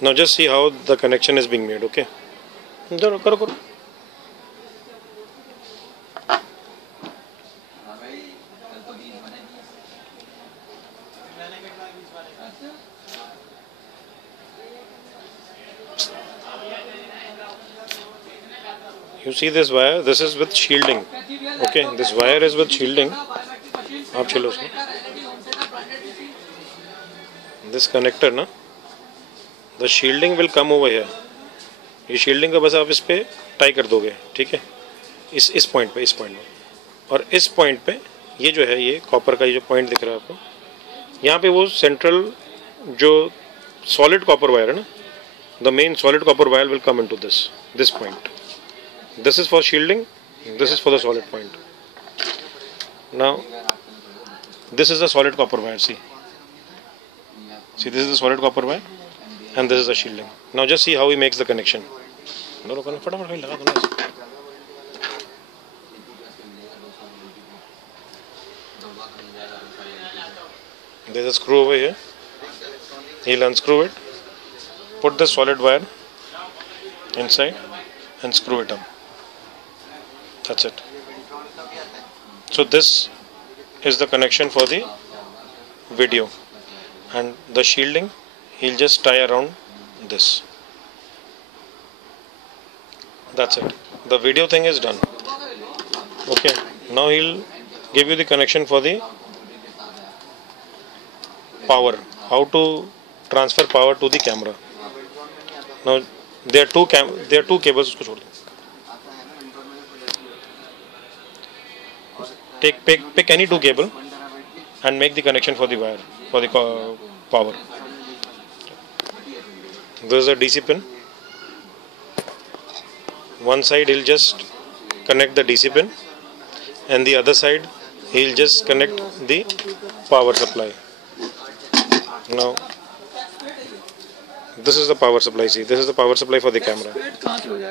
Now just see how the connection is being made. Okay. करो करो करो. You see this wire? This is with shielding. Okay, this wire is with shielding. आप चलो उसमें. This connector ना, the shielding will come over here. ये shielding का बस आप इस पे टाई कर दोगे, ठीक है? इस पॉइंट पे, और इस पॉइंट पे ये जो है, ये कॉपर का ये जो पॉइंट दिख रहा है आपको, यहाँ पे वो सेंट्रल जो सॉलिड कॉपर वायर है ना, the main solid copper wire will come into this point. This is for shielding, this is for the solid point. Now this is the solid copper wire. See, this is the solid copper wire and this is the shielding. Now just see how he makes the connection. No, फटाफट लगा दो ना. There's a screw over here. He'll unscrew it, put the solid wire inside and screw it up. That's it. So this is the connection for the video, and the shielding he'll just tie around this. That's it. The video thing is done. Okay, now he'll give you the connection for the power, how to transfer power to the camera. Now there are two cables. उसको छोड़ दो. Pick any two cable and make the connection for the wire, for the power. This is a DC pin. One side he'll just connect the DC pin, and the other side he'll just connect the power supply. Now this is the power supply. See, this is the power supply for the camera.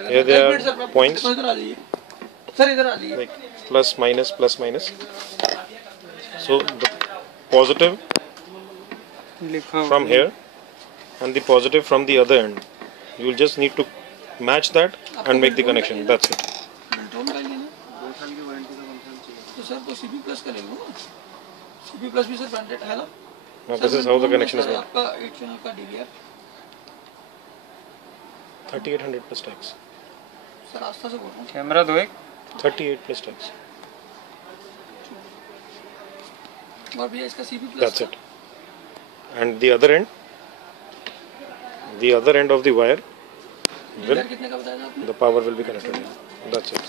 Here there are points like plus minus. So the positive from here and the positive from the other end, you will just need to match that and make the connection. That's it. Now this is how the connection is made. 3800 plus tax. Camera दो एक. 38 plus tax. That's it. And the other end of the wire will, the power will be connected. That's it.